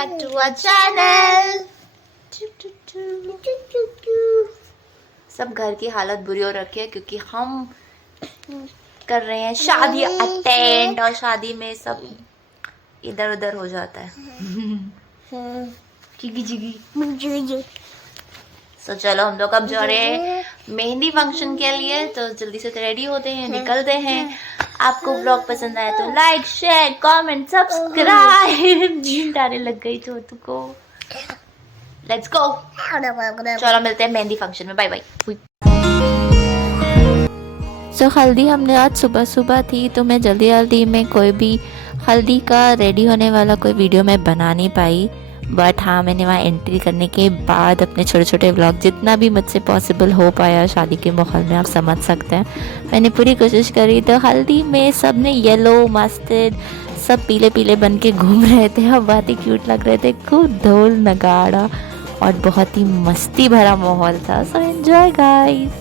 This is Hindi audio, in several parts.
back to our channel. सब घर की हालत बुरी हो रखी है क्योंकि हम कर रहे हैं शादी अटेंड और शादी में सब इधर उधर हो जाता है। जिगी जिगी तो चलो हम लोग अब जा रहे हैं मेहंदी फंक्शन के लिए, तो जल्दी से रेडी होते हैं, निकलते हैं। आपको ब्लॉग पसंद आया तो लाइक शेयर कमेंट सब्सक्राइब। नींद आने लग गई छोटू को। लेट्स गो, चलो मिलते हैं मेहंदी फंक्शन में। Bye bye. सो हल्दी हमने आज सुबह सुबह थी, तो मैं जल्दी जल्दी में कोई भी हल्दी का रेडी होने वाला कोई वीडियो मैं बना नहीं पाई। बट हाँ, मैंने वहाँ एंट्री करने के बाद अपने छोटे छोटे व्लॉग जितना भी मुझसे पॉसिबल हो पाया शादी के माहौल में, आप समझ सकते हैं, मैंने पूरी कोशिश करी। तो हल्दी में सब ने येलो मस्टर्ड सब पीले पीले बन के घूम रहे थे और बहुत ही क्यूट लग रहे थे। खूब ढोल नगाड़ा और बहुत ही मस्ती भरा माहौल था। So enjoy guys.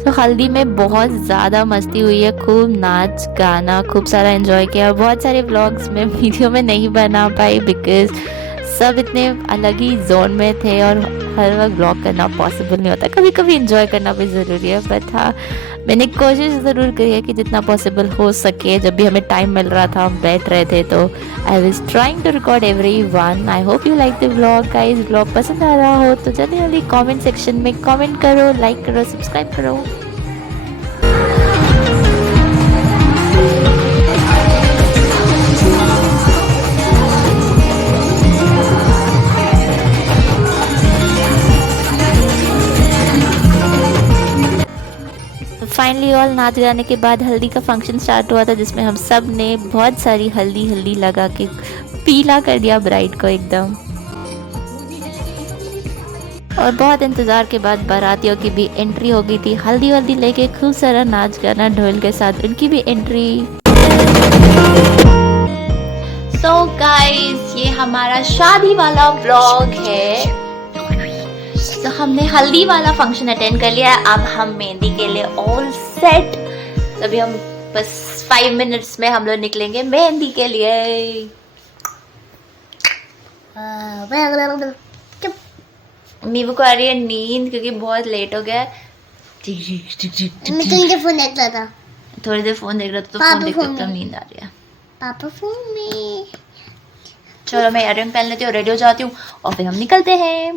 तो हल्दी में बहुत ज़्यादा मस्ती हुई है, खूब नाच गाना, खूब सारा एंजॉय किया। बहुत सारे व्लॉग्स में वीडियो में नहीं बना पाई बिकॉज सब इतने अलग ही जोन में थे और हर वक्त व्लॉग करना पॉसिबल नहीं होता। कभी कभी एंजॉय करना भी ज़रूरी है। बट हाँ, मैंने कोशिश ज़रूर करी है कि जितना पॉसिबल हो सके, जब भी हमें टाइम मिल रहा था हम बैठ रहे थे, तो I was trying to record everyone. I hope you like the vlog guys. Vlog पसंद आ रहा हो तो जल्दी जल्दी कॉमेंट सेक्शन में कॉमेंट करो, लाइक करो, सब्सक्राइब करो। फाइनली ऑल नाच गाने के बाद हल्दी का फंक्शन स्टार्ट हुआ था, जिसमें हम सब ने बहुत सारी हल्दी हल्दी लगा के पीला कर दिया ब्राइड को एकदम। और बहुत इंतज़ार के बाद बारातियों की भी एंट्री हो गई थी, हल्दी वल्दी लेके खूब सारा नाच गाना ढोल के साथ उनकी भी एंट्री। सो गाइस, ये हमारा शादी वाला व्लॉग है। तो हमने हल्दी वाला फंक्शन अटेंड कर लिया है, अब हम मेहंदी के लिए ऑल सेट। अभी हम बस 5 मिनट्स में हम लोग निकलेंगे मेहंदी के लिए। मीवू को आ रही है नींद क्योंकि बहुत लेट हो गया है। फोन देख रहा था, थोड़ी देर फोन देख रहा था, तो फोन देखते तब नींद आ रही है। पापा फोन में। चलो मैं इयररिंग पहन लेती हूँ, रेडी हो जाती हूँ और फिर हम निकलते हैं।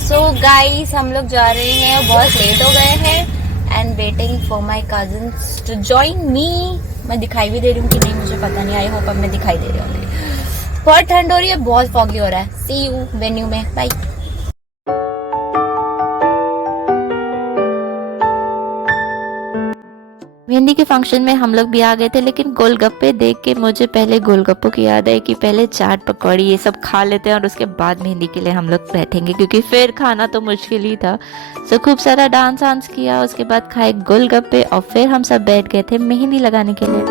सो गाइस, हम लोग जा रहे हैं, बहुत लेट हो गए हैं and waiting for my cousins to join me. मैं दिखाई भी दे रही हूँ कि नहीं मुझे पता नहीं, आई होप अब मैं दिखाई दे रही हूँ। बहुत ठंड हो रही है, बहुत फॉगी हो रहा है। सी यू वेन्यू में, बाय। मेहंदी के फंक्शन में हम लोग भी आ गए थे, लेकिन गोलगप्पे देख के मुझे पहले गोलगप्पों की याद आई कि पहले चाट पकौड़ी ये सब खा लेते हैं और उसके बाद मेहंदी के लिए हम लोग बैठेंगे, क्योंकि फिर खाना तो मुश्किल ही था। सो खूब सारा डांस वांस किया, उसके बाद खाए गोलगप्पे और फिर हम सब बैठ गए थे मेहंदी लगाने के लिए।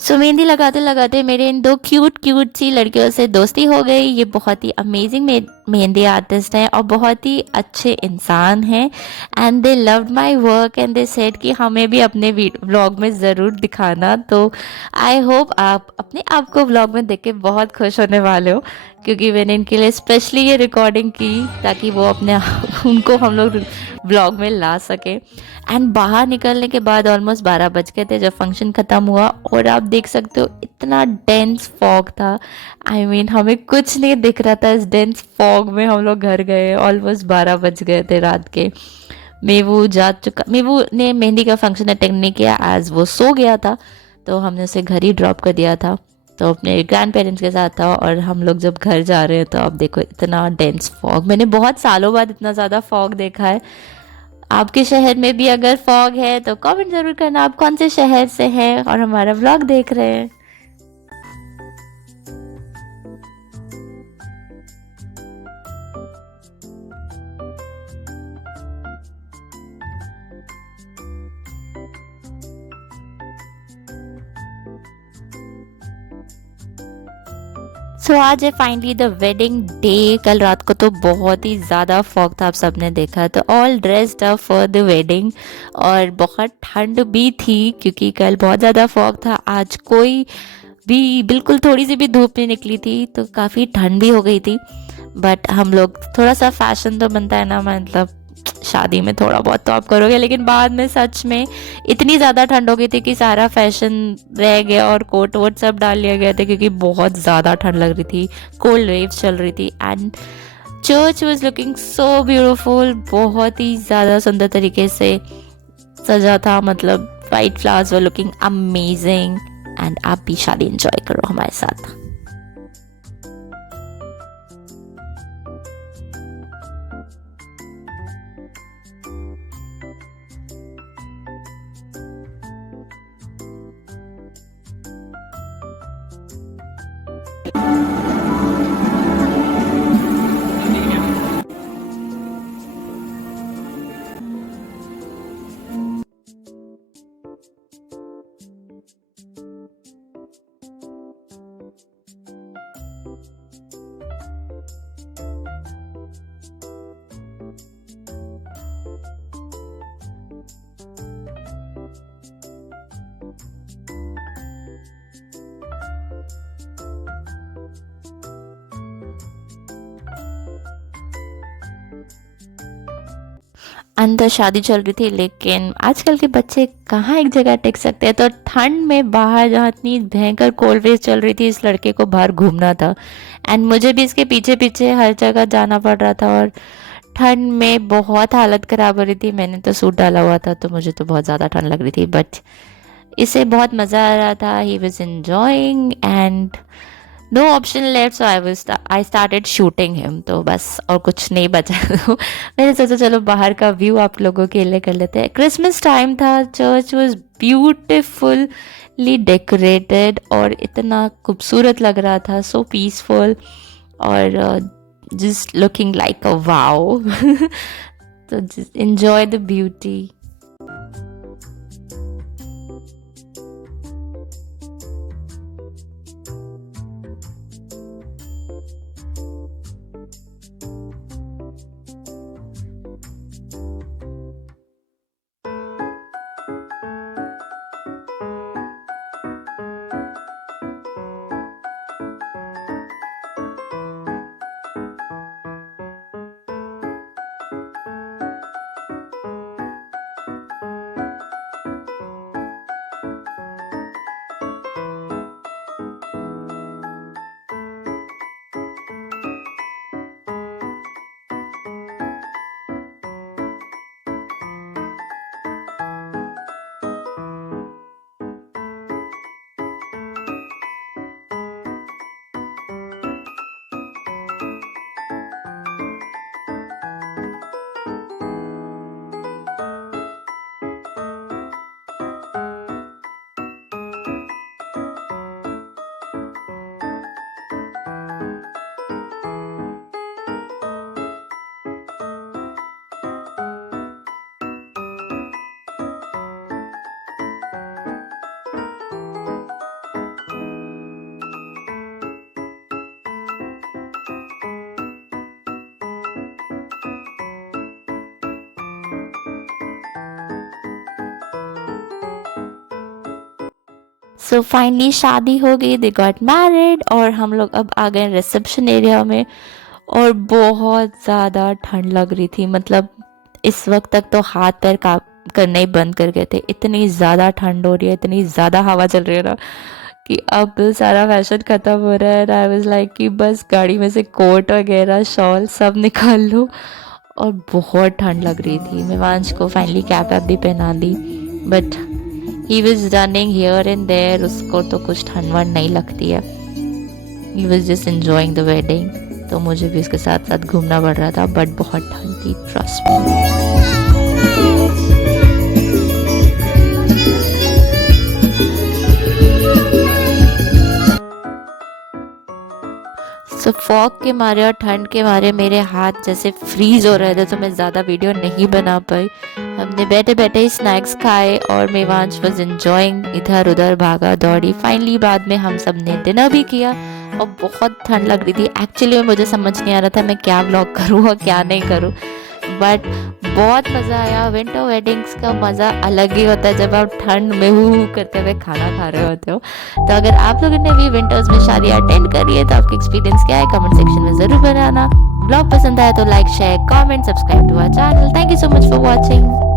सो मेहंदी लगाते लगाते मेरे इन दो क्यूट क्यूट सी लड़कियों से दोस्ती हो गई। ये बहुत ही अमेजिंग मेहंदी आर्टिस्ट हैं और बहुत ही अच्छे इंसान हैं and they loved my work and they said कि हमें भी अपने व्लॉग में ज़रूर दिखाना। तो आई होप आप अपने आप को व्लॉग में देख के बहुत खुश होने वाले हो, क्योंकि मैंने इनके लिए स्पेशली ये रिकॉर्डिंग की ताकि वो अपने उनको हम लोग ब्लॉग में ला सके। एंड बाहर निकलने के बाद ऑलमोस्ट 12 बज गए थे जब फंक्शन ख़त्म हुआ, और आप देख सकते हो इतना डेंस फॉग था। आई मीन हमें कुछ नहीं दिख रहा था, इस डेंस फॉग में हम लोग घर गए। ऑलमोस्ट 12 बज गए थे रात के। मेवू जा चुका, मेवू ने मेहंदी का फंक्शन अटेंड नहीं किया एज वो सो गया था, तो हमने उसे घर ही ड्रॉप कर दिया था। तो अपने ग्रैंड पेरेंट्स के साथ था, और हम लोग जब घर जा रहे हैं तो अब देखो इतना डेंस फॉग, मैंने बहुत सालों बाद इतना ज़्यादा फॉग देखा है। आपके शहर में भी अगर फॉग है तो कमेंट ज़रूर करना आप कौन से शहर से हैं और हमारा व्लॉग देख रहे हैं। सो आज है फाइनली द वेडिंग डे। कल रात को तो बहुत ही ज़्यादा फॉग था, आप सबने देखा, तो all dressed up for the wedding. और बहुत ठंड भी थी क्योंकि कल बहुत ज़्यादा फॉग था। आज कोई भी बिल्कुल थोड़ी सी भी धूप नहीं निकली थी, तो काफ़ी ठंड भी हो गई थी। बट हम लोग थोड़ा सा फैशन तो बनता है ना, मतलब शादी में थोड़ा बहुत तो आप करोगे, लेकिन बाद में सच में इतनी ज़्यादा ठंड हो गई थी कि सारा फैशन रह गया और कोट वोट सब डाल लिया गया था क्योंकि बहुत ज़्यादा ठंड लग रही थी, कोल्ड वेव्स चल रही थी। And church was looking so beautiful, बहुत ही ज़्यादा सुंदर तरीके से सजा था, मतलब white flowers were looking amazing. And आप भी शादी एंजॉय करो हमारे साथ। अंदर शादी चल रही थी, लेकिन आजकल के बच्चे कहाँ एक जगह टिक सकते हैं, तो ठंड में बाहर जहाँ इतनी भयंकर कोल्ड वेव चल रही थी, इस लड़के को बाहर घूमना था। एंड मुझे भी इसके पीछे पीछे हर जगह जाना पड़ रहा था, और ठंड में बहुत हालत ख़राब हो रही थी। मैंने तो सूट डाला हुआ था, तो मुझे तो बहुत ज़्यादा ठंड लग रही थी, बट इसे बहुत मज़ा आ रहा था। He was enjoying and no option left, so I started shooting him. तो बस और कुछ नहीं बचा तो मैंने सोचा चलो बाहर का व्यू आप लोगों के लिए कर लेते हैं। क्रिसमस टाइम था, चर्च वाज ब्यूटिफुली डेकोरेटेड और इतना खूबसूरत लग रहा था, सो पीसफुल और just looking like a wow. तो just enjoy the beauty. So finally शादी हो गई, दे गॉट मैरिड, और हम लोग अब आ गए रिसेप्शन एरिया में। और बहुत ज़्यादा ठंड लग रही थी, मतलब इस वक्त तक तो हाथ पैर काम करना ही बंद कर गए थे। इतनी ज़्यादा ठंड हो रही है, इतनी ज़्यादा हवा चल रही है ना कि अब सारा फैशन ख़त्म हो रहा है। आई वाज लाइक कि बस गाड़ी में से कोट वगैरह शॉल सब निकाल लो। और बहुत ठंड लग रही थी। मेवांश को फाइनली कैप वैप भी पहना दी, but he was running here and there, उसको तो कुछ ठंड वंड नहीं लगती है। He was just enjoying the wedding. तो मुझे भी उसके साथ साथ घूमना पड़ रहा था, बट बहुत ठंड थी, ट्रस्ट मी। सो फॉग के मारे और ठंड के मारे मेरे हाथ जैसे फ्रीज हो रहे थे, तो मैं ज़्यादा वीडियो नहीं बना पाई। हमने बैठे बैठे ही स्नैक्स खाए और मेवांश वॉज एंजॉइंग, इधर उधर भागा दौड़ी। फाइनली बाद में हम सब ने डिनर भी किया और बहुत ठंड लग रही थी। एक्चुअली मुझे समझ नहीं आ रहा था मैं क्या व्लॉग करूँ और क्या नहीं करूँ, बट बहुत मज़ा आया। विंटर वेडिंग्स का मज़ा अलग ही होता है जब आप ठंड में हू करते हुए खाना खा रहे होते हो। तो अगर आप लोगों ने भी विंटर्स में शादी अटेंड करी है तो आपकी एक्सपीरियंस क्या है कमेंट सेक्शन में ज़रूर बताना। ब्लॉग पसंद आया तो like share comment subscribe to our channel. Thank you so much for watching.